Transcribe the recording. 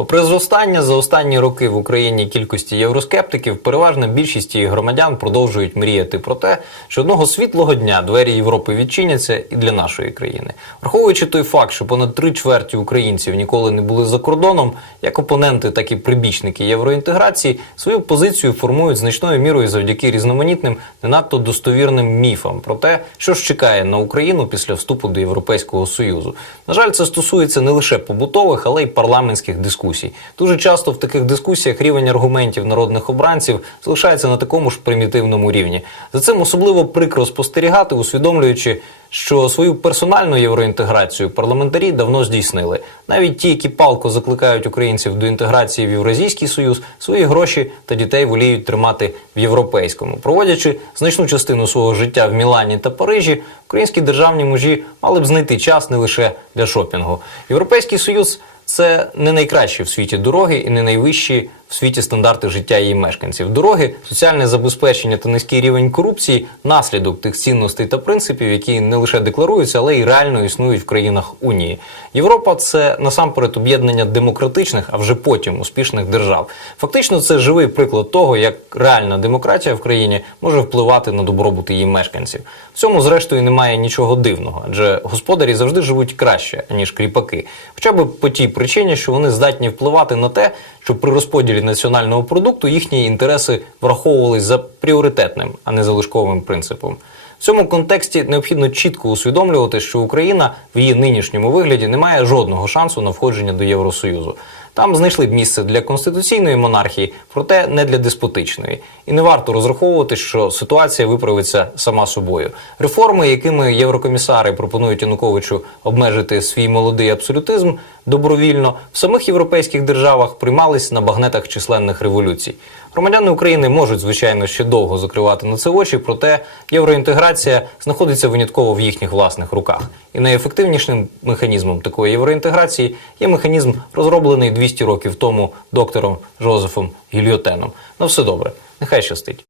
Попри зростання за останні роки в Україні кількості євроскептиків, переважна більшість її громадян продовжують мріяти про те, що одного світлого дня двері Європи відчиняться і для нашої країни. Враховуючи той факт, що понад три чверті українців ніколи не були за кордоном, як опоненти, так і прибічники євроінтеграції, свою позицію формують значною мірою завдяки різноманітним, не надто достовірним міфам про те, що ж чекає на Україну після вступу до Європейського Союзу. На жаль, це стосується не лише побутових, але й парламентських дискусій. Дуже часто в таких дискусіях рівень аргументів народних обранців залишається на такому ж примітивному рівні. За цим особливо прикро спостерігати, усвідомлюючи, що свою персональну євроінтеграцію парламентарі давно здійснили. Навіть ті, які палко закликають українців до інтеграції в Євразійський Союз, свої гроші та дітей воліють тримати в європейському. Проводячи значну частину свого життя в Мілані та Парижі, українські державні мужі мали б знайти час не лише для шопінгу. Європейський союз це не найкращі в світі дороги і не найвищі в світі стандарти життя її мешканців. Дороги, соціальне забезпечення та низький рівень корупції наслідок тих цінностей та принципів, які не лише декларуються, але й реально існують в країнах Унії. Європа це насамперед об'єднання демократичних, а вже потім успішних держав. Фактично, це живий приклад того, як реальна демократія в країні може впливати на добробут її мешканців. В цьому, зрештою, немає нічого дивного, адже господарі завжди живуть краще ніж кріпаки, хоча б по тій причині, що вони здатні впливати на те, щоб при розподілі національного продукту їхні інтереси враховувались за пріоритетним, а не залишковим принципом. В цьому контексті необхідно чітко усвідомлювати, що Україна в її нинішньому вигляді не має жодного шансу на входження до Євросоюзу. Там знайшли б місце для конституційної монархії, проте не для деспотичної. І не варто розраховувати, що ситуація виправиться сама собою. Реформи, якими єврокомісари пропонують Януковичу обмежити свій молодий абсолютизм добровільно, в самих європейських державах приймались на багнетах численних революцій. Громадяни України можуть, звичайно, ще довго закривати на це очі, проте євроінтеграція знаходиться винятково в їхніх власних руках. І найефективнішим механізмом такої євроінтеграції є механізм, розроблений 200 років тому доктором Жозефом Гільйотеном. На все добре, нехай щастить.